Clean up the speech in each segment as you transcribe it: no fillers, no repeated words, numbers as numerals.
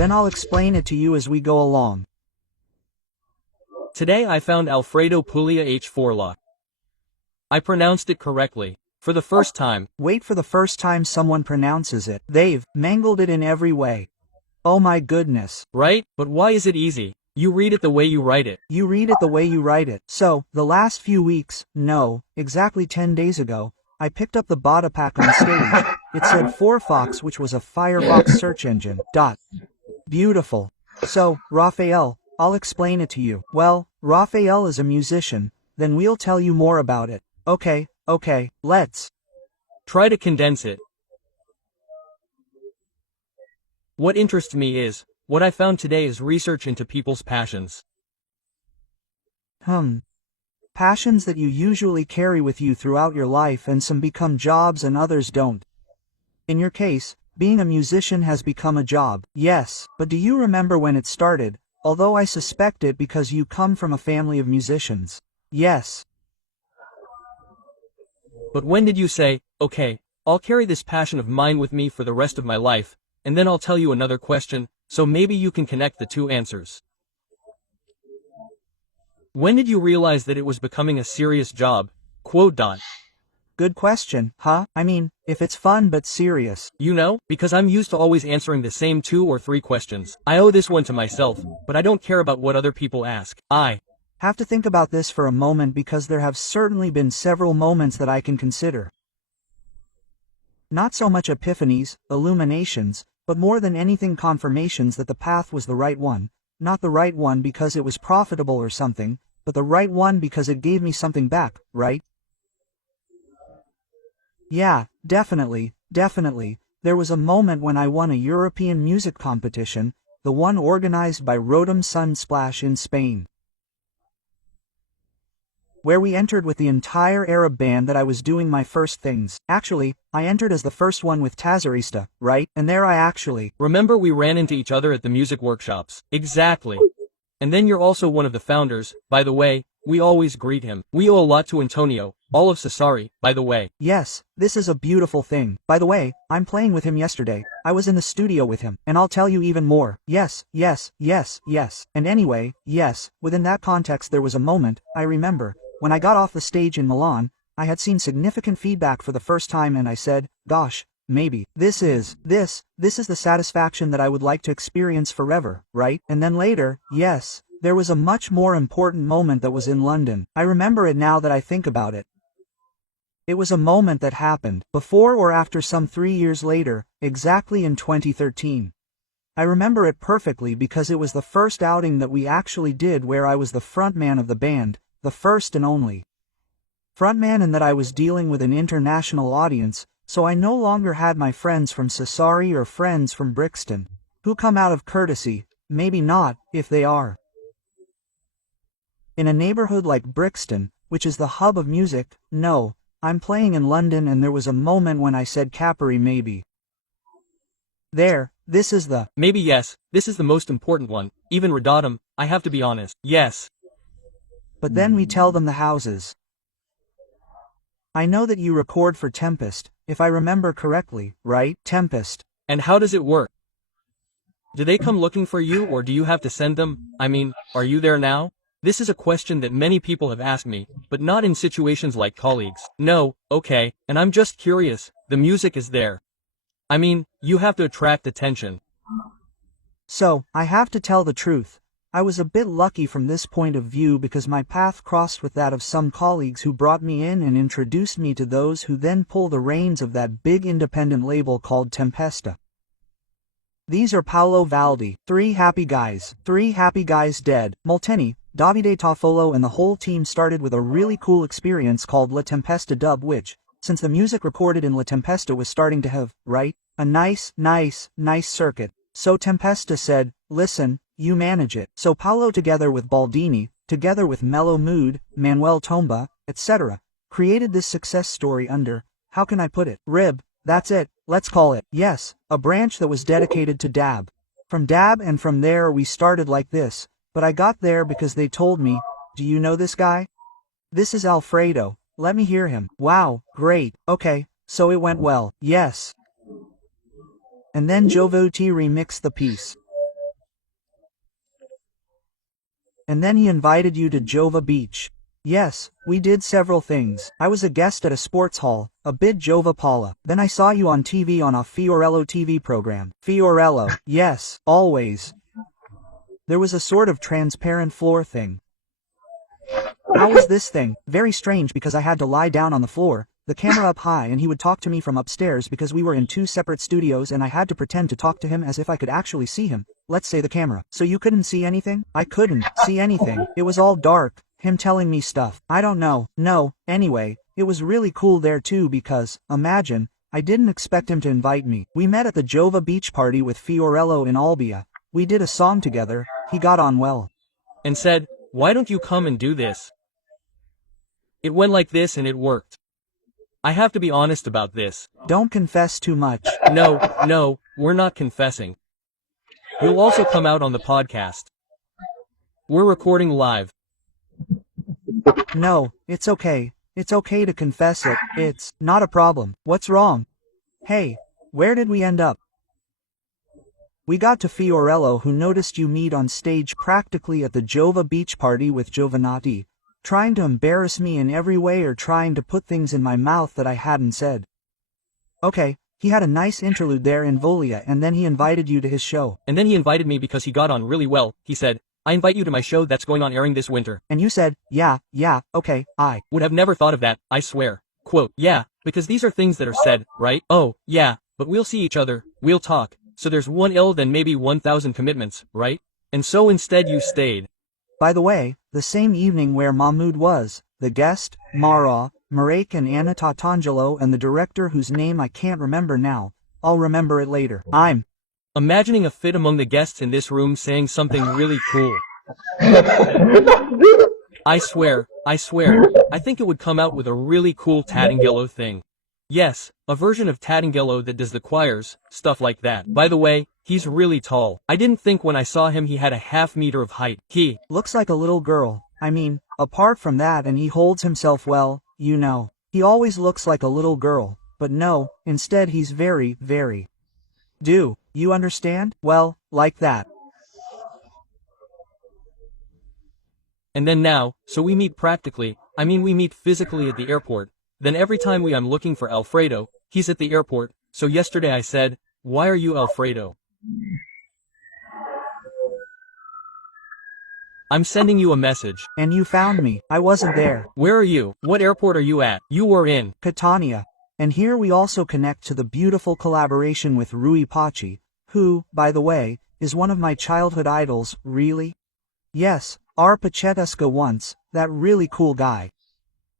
Then I'll explain it to you as we go along. Today I found Alfredo Puglia H4 I pronounced it correctly. For the first time. Wait for the first time someone pronounces it. They've mangled it in every way. Oh my goodness. Right? But why is it easy? You read it the way you write it. You read it the way you write it. So, the last few weeks, no, exactly 10 days ago, I picked up the Bada pack on stage. It said Firefox, which was a Firefox search engine. Beautiful. So, Raphael, I'll explain it to you. Well, Raphael is a musician, then we'll tell you more about it. Okay, let's try to condense it. What interests me is, what I found today is research into people's passions. Passions that you usually carry with you throughout your life, and some become jobs and others don't. In your case, being a musician has become a job. Yes, but do you remember when it started? Although I suspect it because you come from a family of musicians. Yes. But when did you say, okay, I'll carry this passion of mine with me for the rest of my life, and then I'll tell you another question, so maybe you can connect the two answers. When did you realize that it was becoming a serious job? Good question, huh? I mean, if it's fun but serious. You know, because I'm used to always answering the same 2 or 3 questions. I owe this one to myself, but I don't care about what other people ask. I have to think about this for a moment because there have certainly been several moments that I can consider. Not so much epiphanies, illuminations, but more than anything confirmations that the path was the right one. Not the right one because it was profitable or something, but the right one because it gave me something back, right? Yeah, definitely. There was a moment when I won a European music competition, the one organized by Rodum Sunsplash in Spain, where we entered with the entire Arab band that I was doing my first things. Actually, I entered as the first one with Tazarista, right? And there I actually remember we ran into each other at the music workshops. Exactly. And then you're also one of the founders, by the way, we always greet him. We owe a lot to Antonio, all of Sassari, by the way. Yes, this is a beautiful thing. By the way, I'm playing with him yesterday. I was in the studio with him, and I'll tell you even more. Yes. And anyway, yes, within that context there was a moment, I remember, when I got off the stage in Milan, I had seen significant feedback for the first time and I said, gosh, maybe, this is the satisfaction that I would like to experience forever, right? And then later, yes, there was a much more important moment that was in London. I remember it now that I think about it. It was a moment that happened, before or after some 3 years later, exactly in 2013. I remember it perfectly because it was the first outing that we actually did where I was the frontman of the band, the first and only frontman, and that I was dealing with an international audience, so I no longer had my friends from Sassari or friends from Brixton, who come out of courtesy, maybe not, if they are in a neighborhood like Brixton, which is the hub of music. No, I'm playing in London, and there was a moment when I said Capri maybe. This is the maybe. Yes, this is the most important one, even Radatum, I have to be honest. Yes. But then we tell them the houses. I know that you record for Tempest, if I remember correctly, right? Tempest. And how does it work? Do they come looking for you or do you have to send them? I mean, are you there now? This is a question that many people have asked me, but not in situations like colleagues. No, okay, and I'm just curious, the music is there. I mean, you have to attract attention. So, I have to tell the truth. I was a bit lucky from this point of view because my path crossed with that of some colleagues who brought me in and introduced me to those who then pull the reins of that big independent label called Tempesta. These are Paolo Valdi, 3 happy guys dead, Molteni, Davide Toffolo, and the whole team started with a really cool experience called La Tempesta Dub, which, since the music recorded in La Tempesta was starting to have, right, a nice circuit. So Tempesta said, listen, you manage it. So Paolo, together with Baldini, together with Mellow Mood, Manuel Tomba, etc., created this success story under, how can I put it, Rib, that's it, let's call it, yes, a branch that was dedicated to Dab. From Dab, and from there we started like this, but I got there because they told me, do you know this guy? This is Alfredo, let me hear him. Wow, great, okay, so it went well, yes. And then Jovoti remixed the piece. And then he invited you to Jova Beach. Yes, we did several things. I was a guest at a sports hall, a bit Jova Paula. Then I saw you on TV on a Fiorello TV program. Fiorello, yes, always. There was a sort of transparent floor thing. How was this thing? Very strange because I had to lie down on the floor, the camera up high, and he would talk to me from upstairs because we were in two separate studios and I had to pretend to talk to him as if I could actually see him. Let's say the camera. So you couldn't see anything? I couldn't see anything. It was all dark, him telling me stuff. I don't know. No, anyway, it was really cool there too because, imagine, I didn't expect him to invite me. We met at the Jova Beach party with Fiorello in Albia. We did a song together, he got on well. And said, why don't you come and do this? It went like this and it worked. I have to be honest about this. Don't confess too much. No, we're not confessing. You'll also come out on the podcast. We're recording live. No, it's okay. It's okay to confess it. It's not a problem. What's wrong? Hey, where did we end up? We got to Fiorello, who noticed you meet on stage practically at the Jova Beach party with Giovanni, trying to embarrass me in every way or trying to put things in my mouth that I hadn't said. Okay, he had a nice interlude there in Volia and then he invited you to his show. And then he invited me because he got on really well. He said, I invite you to my show that's going on airing this winter. And you said, yeah, okay, I would have never thought of that, I swear. Quote, yeah, because these are things that are said, right? Oh, yeah, but we'll see each other, we'll talk. So there's one ill then maybe 1,000 commitments, right? And so instead you stayed. By the way, the same evening where Mahmoud was, the guest, Mara, Marek and Anna Tatangelo and the director whose name I can't remember now, I'll remember it later. I'm imagining a fit among the guests in this room saying something really cool. I swear, I think it would come out with a really cool Tatangelo thing. Yes, a version of Tatangelo that does the choirs, stuff like that. By the way, he's really tall. I didn't think when I saw him he had a half-meter of height. He looks like a little girl. I mean, apart from that, and he holds himself well, you know. He always looks like a little girl, but no, instead he's very, very. Do you understand? Well, like that. And then now, so we meet practically, I mean we meet physically at the airport. Then every time I'm looking for Alfredo, he's at the airport, so yesterday I said, why are you Alfredo? I'm sending you a message. And you found me. I wasn't there. Where are you? What airport are you at? You were in Catania. And here we also connect to the beautiful collaboration with Rui Pachi, who, by the way, is one of my childhood idols. Really? Yes, our Pachetuska once, that really cool guy.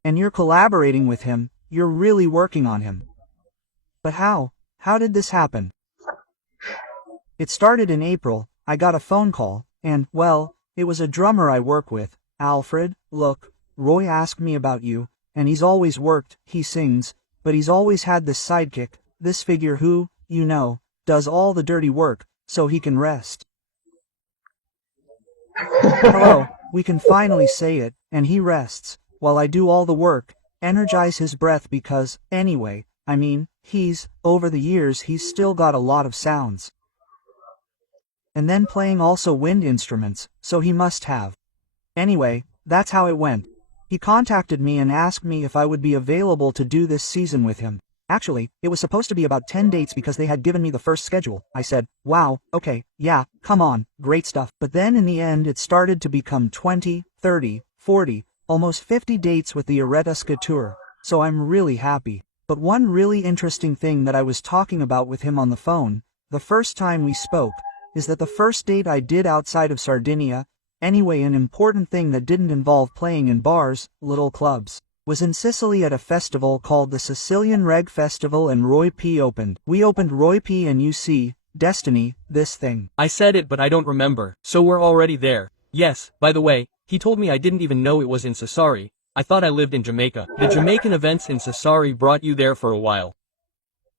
And you're collaborating with him, you're really working on him. But how? How did this happen? It started in April, I got a phone call, and, well, it was a drummer I work with. Alfred, look, Roy asked me about you, and he's always worked, he sings, but he's always had this sidekick, this figure who, you know, does all the dirty work, so he can rest. Hello, we can finally say it, and he rests, while I do all the work, energize his breath because, anyway, I mean, over the years he's still got a lot of sounds. And then playing also wind instruments, so he must have. Anyway, that's how it went. He contacted me and asked me if I would be available to do this season with him. Actually, it was supposed to be about 10 dates because they had given me the first schedule. I said, wow, okay, yeah, come on, great stuff. But then in the end it started to become 20, 30, 40, almost 50 dates with the Aretuska tour, so I'm really happy. But one really interesting thing that I was talking about with him on the phone, the first time we spoke, is that the first date I did outside of Sardinia, anyway an important thing that didn't involve playing in bars, little clubs, was in Sicily at a festival called the Sicilian Reg Festival and Roy P opened. We opened Roy P and you see, Destiny, this thing. I said it but I don't remember, so we're already there. Yes, by the way, he told me I didn't even know it was in Sassari. I thought I lived in Jamaica. The Jamaican events in Sassari brought you there for a while.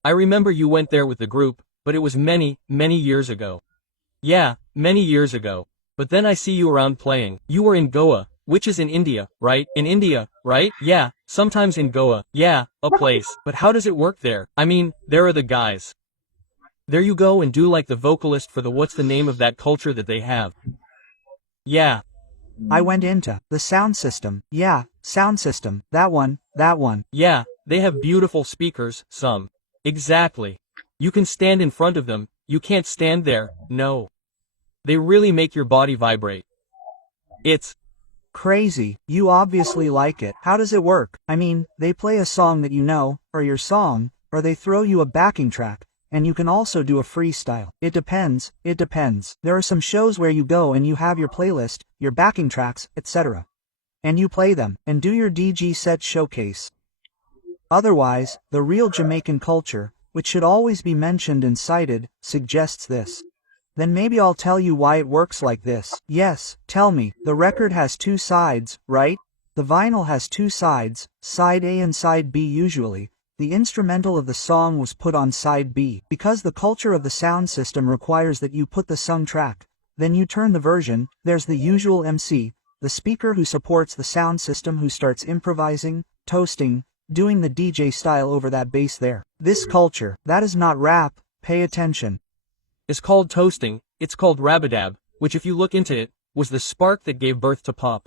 I remember you went there with the group, but it was many, many years ago. Yeah, many years ago. But then I see you around playing. You were in Goa, which is in India, right? In India, right? Yeah, sometimes in Goa. Yeah, a place. But how does it work there? I mean, there are the guys. There you go and do like the vocalist for the what's the name of that culture that they have. Yeah. I went into the sound system. Yeah, sound system. That one, that one. Yeah, they have beautiful speakers, some. Exactly. You can stand in front of them, you can't stand there, no. They really make your body vibrate. It's Crazy. You obviously like it. How does it work? I mean, they play a song that you know, or your song, or they throw you a backing track, and you can also do a freestyle. It depends, it depends. There are some shows where you go and you have your playlist, your backing tracks, etc. And you play them, and do your DG set showcase. Otherwise, the real Jamaican culture, which should always be mentioned and cited, suggests this. Then maybe I'll tell you why it works like this. Yes, tell me, the record has two sides, right? The vinyl has two sides, side A and side B usually. The instrumental of the song was put on side B. Because the culture of the sound system requires that you put the sung track, then you turn the version, there's the usual MC, the speaker who supports the sound system who starts improvising, toasting, doing the DJ style over that bass there. This culture, that is not rap, pay attention. is called toasting, it's called rabadab, which if you look into it, was the spark that gave birth to pop.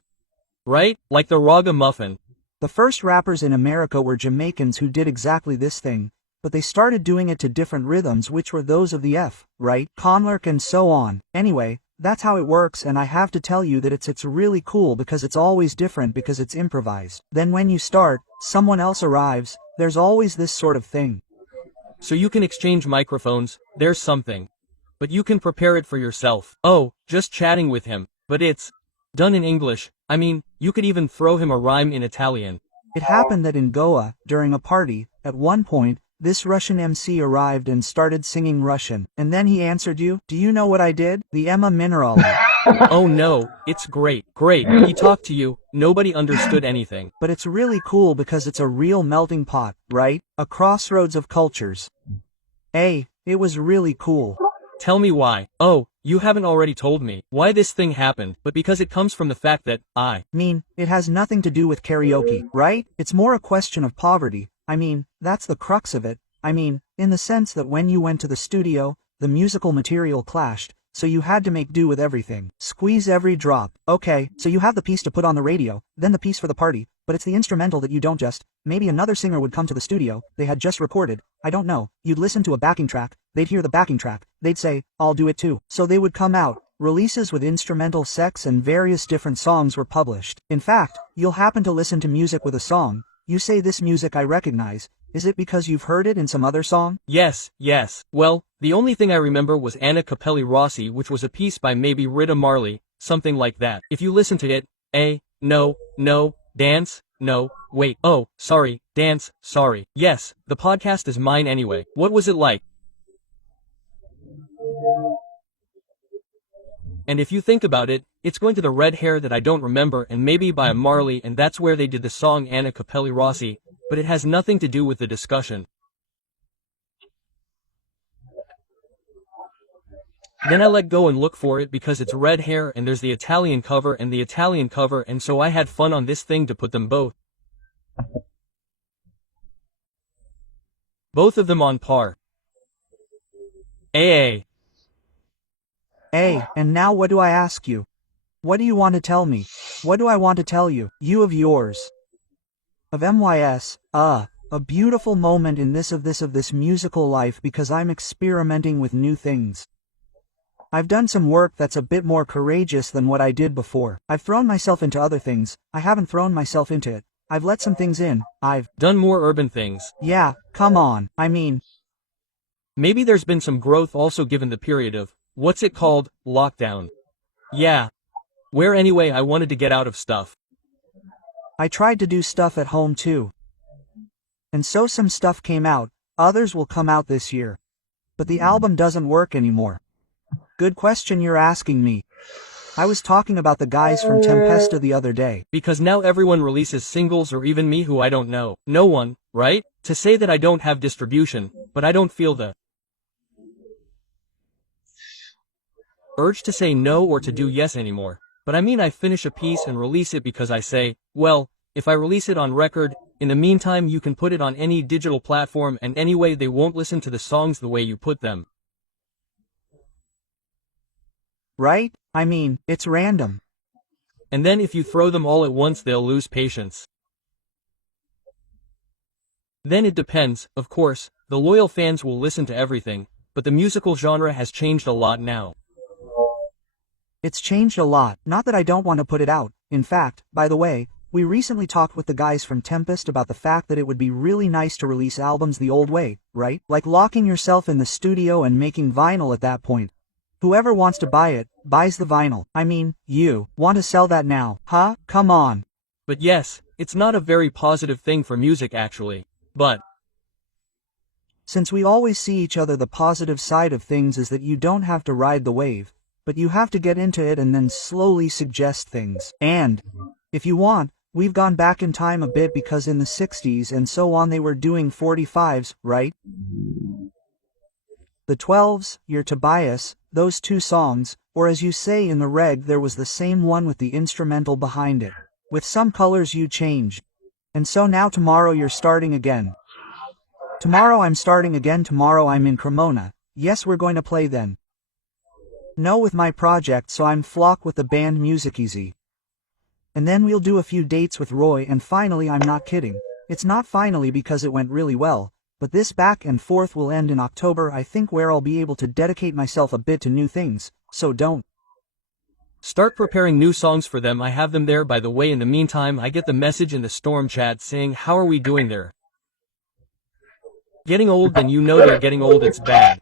Right? Like the raga muffin. The first rappers in America were Jamaicans who did exactly this thing, but they started doing it to different rhythms which were those of the F, right? Conlark and so on. Anyway, that's how it works, and I have to tell you that it's really cool because it's always different because it's improvised. Then when you start, someone else arrives, there's always this sort of thing. So you can exchange microphones, there's something. But you can prepare it for yourself. Oh, just chatting with him. But it's done in English. I mean, you could even throw him a rhyme in Italian. It happened that in Goa, during a party, at one point, this Russian MC arrived and started singing Russian. And then he answered you, do you know what I did? The Emma Minerali. Oh no, it's great, great. He talked to you, nobody understood anything. But it's really cool because it's a real melting pot, right? A crossroads of cultures. It was really cool. Tell me why. Oh, you haven't already told me why this thing happened, but because it comes from the fact that I mean, it has nothing to do with karaoke, right? It's more a question of poverty. I mean, that's the crux of it. I mean, in the sense that when you went to the studio, the musical material clashed, so you had to make do with everything. Squeeze every drop. Okay, so you have the piece to put on the radio, then the piece for the party, but it's the instrumental that you don't just. Maybe another singer would come to the studio, they had just recorded, I don't know, you'd listen to a backing track, they'd hear the backing track, they'd say, I'll do it too. So they would come out. Releases with instrumental sex and various different songs were published. In fact, you'll happen to listen to music with a song, you say this music I recognize, is it because you've heard it in some other song? Yes. Well, the only thing I remember was Anna Capelli Rossi, which was a piece by maybe Rita Marley, something like that. If you listen to it, no, dance, no, wait, oh, sorry, dance, sorry. Yes, the podcast is mine anyway. What was it like? And if you think about it, it's going to the red hair that I don't remember and maybe by a Marley, and that's where they did the song Anna Capelli Rossi, but it has nothing to do with the discussion. Then I let go and look for it because it's red hair and there's the Italian cover and the Italian cover, and so I had fun on this thing to put them both. Both of them on par. And now what do I ask you? What do you want to tell me? What do I want to tell you? You of yours. Of MYS, a beautiful moment in this musical life because I'm experimenting with new things. I've done some work that's a bit more courageous than what I did before. I've thrown myself into other things, I haven't thrown myself into it. I've let some things in, I've done more urban things. Yeah, come on, I mean. Maybe there's been some growth also given the period of, what's it called, lockdown. Yeah. Where anyway I wanted to get out of stuff. I tried to do stuff at home too. And so some stuff came out, others will come out this year. But the album doesn't work anymore. Good question you're asking me. I was talking about the guys from Tempesta the other day. Because now everyone releases singles, or even me who I don't know. No one, right? To say that I don't have distribution, but I don't feel the urge to say no or to do yes anymore. But I mean, I finish a piece and release it because I say, well, if I release it on record, in the meantime you can put it on any digital platform, and anyway they won't listen to the songs the way you put them. Right? I mean, it's random. And then if you throw them all at once they'll lose patience. Then it depends, of course, the loyal fans will listen to everything, but the musical genre has changed a lot now. It's changed a lot, not that I don't want to put it out. In fact, by the way, we recently talked with the guys from Tempest about the fact that it would be really nice to release albums the old way, right? Like locking yourself in the studio and making vinyl at that point. Whoever wants to buy it, buys the vinyl. I mean, you want to sell that now, huh? Come on. But yes, it's not a very positive thing for music actually. But since we always see each other, the positive side of things is that you don't have to ride the wave, but you have to get into it and then slowly suggest things. And if you want, we've gone back in time a bit because in the 60s and so on they were doing 45s, right? The 12s, your Tobias, those two songs, or as you say in the reg there was the same one with the instrumental behind it. With some colors you changed. And so now tomorrow you're starting again. Tomorrow I'm starting again, tomorrow I'm in Cremona. Yes, we're going to play then. No, with my project, so I'm Flock with the band Music Easy. And then we'll do a few dates with Roy, and finally, I'm not kidding. It's not finally because it went really well, but this back and forth will end in October, I think, where I'll be able to dedicate myself a bit to new things, so don't start preparing new songs for them. I have them there, by the way. In the meantime, I get the message in the Storm chat saying, how are we doing there? Getting old, then you know they're getting old, it's bad.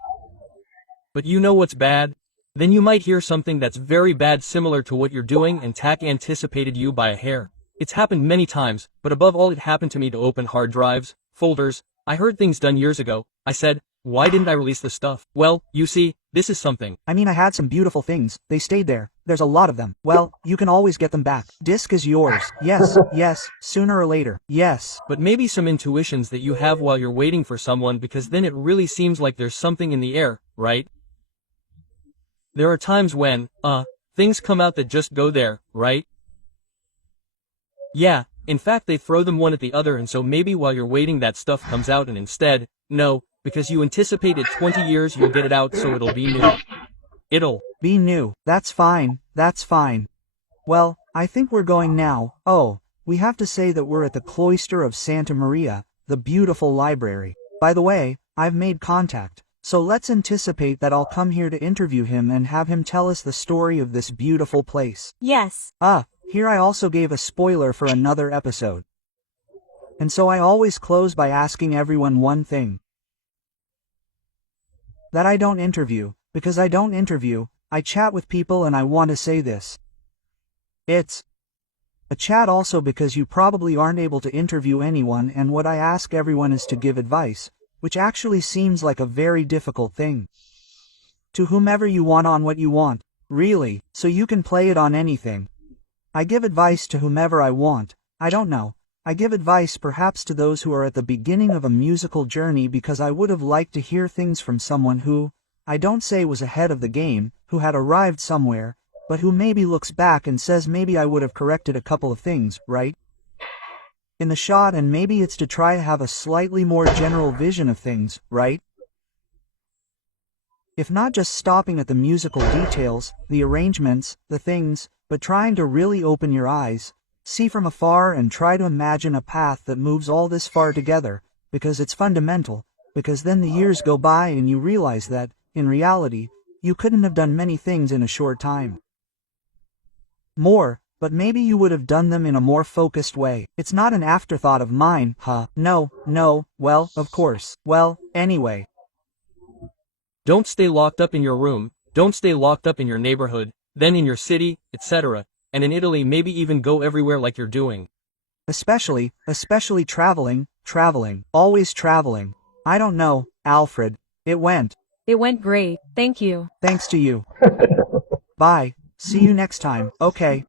But you know what's bad? Then you might hear something that's very bad similar to what you're doing and Tack anticipated you by a hair. It's happened many times, but above all it happened to me to open hard drives, folders. I heard things done years ago. I said, why didn't I release the stuff? Well, you see, this is something. I mean, I had some beautiful things. They stayed there. There's a lot of them. Well, you can always get them back. Disc is yours. Yes, yes, sooner or later. Yes. But maybe some intuitions that you have while you're waiting for someone, because then it really seems like there's something in the air, right? There are times when, things come out that just go there, right? Yeah, in fact they throw them one at the other, and so maybe while you're waiting that stuff comes out and instead, no, because you anticipated 20 years you'll get it out so it'll be new. It'll be new. That's fine, that's fine. Well, I think we're going now. Oh, we have to say that we're at the Cloister of Santa Maria, the beautiful library. By the way, I've made contact. So let's anticipate that I'll come here to interview him and have him tell us the story of this beautiful place. Yes. Here I also gave a spoiler for another episode. And so I always close by asking everyone one thing. That I don't interview, because I don't interview, I chat with people, and I want to say this. It's a chat also because you probably aren't able to interview anyone, and what I ask everyone is to give advice, which actually seems like a very difficult thing. To whomever you want on what you want, really, so you can play it on anything. I give advice to whomever I want. I don't know. I give advice perhaps to those who are at the beginning of a musical journey because I would have liked to hear things from someone who, I don't say was ahead of the game, who had arrived somewhere, but who maybe looks back and says maybe I would have corrected a couple of things, right? In the shot, and maybe it's to try to have a slightly more general vision of things, right? If not just stopping at the musical details, the arrangements, the things, but trying to really open your eyes, see from afar and try to imagine a path that moves all this far together, because it's fundamental, because then the years go by and you realize that, in reality, you couldn't have done many things in a short time. More, but maybe you would have done them in a more focused way. It's not an afterthought of mine, huh? No, well, of course. Well, anyway. Don't stay locked up in your room, don't stay locked up in your neighborhood, then in your city, etc. And in Italy maybe even go everywhere like you're doing. Especially traveling, always traveling. I don't know, Alfred. It went great, thank you. Thanks to you. Bye, see you next time, okay.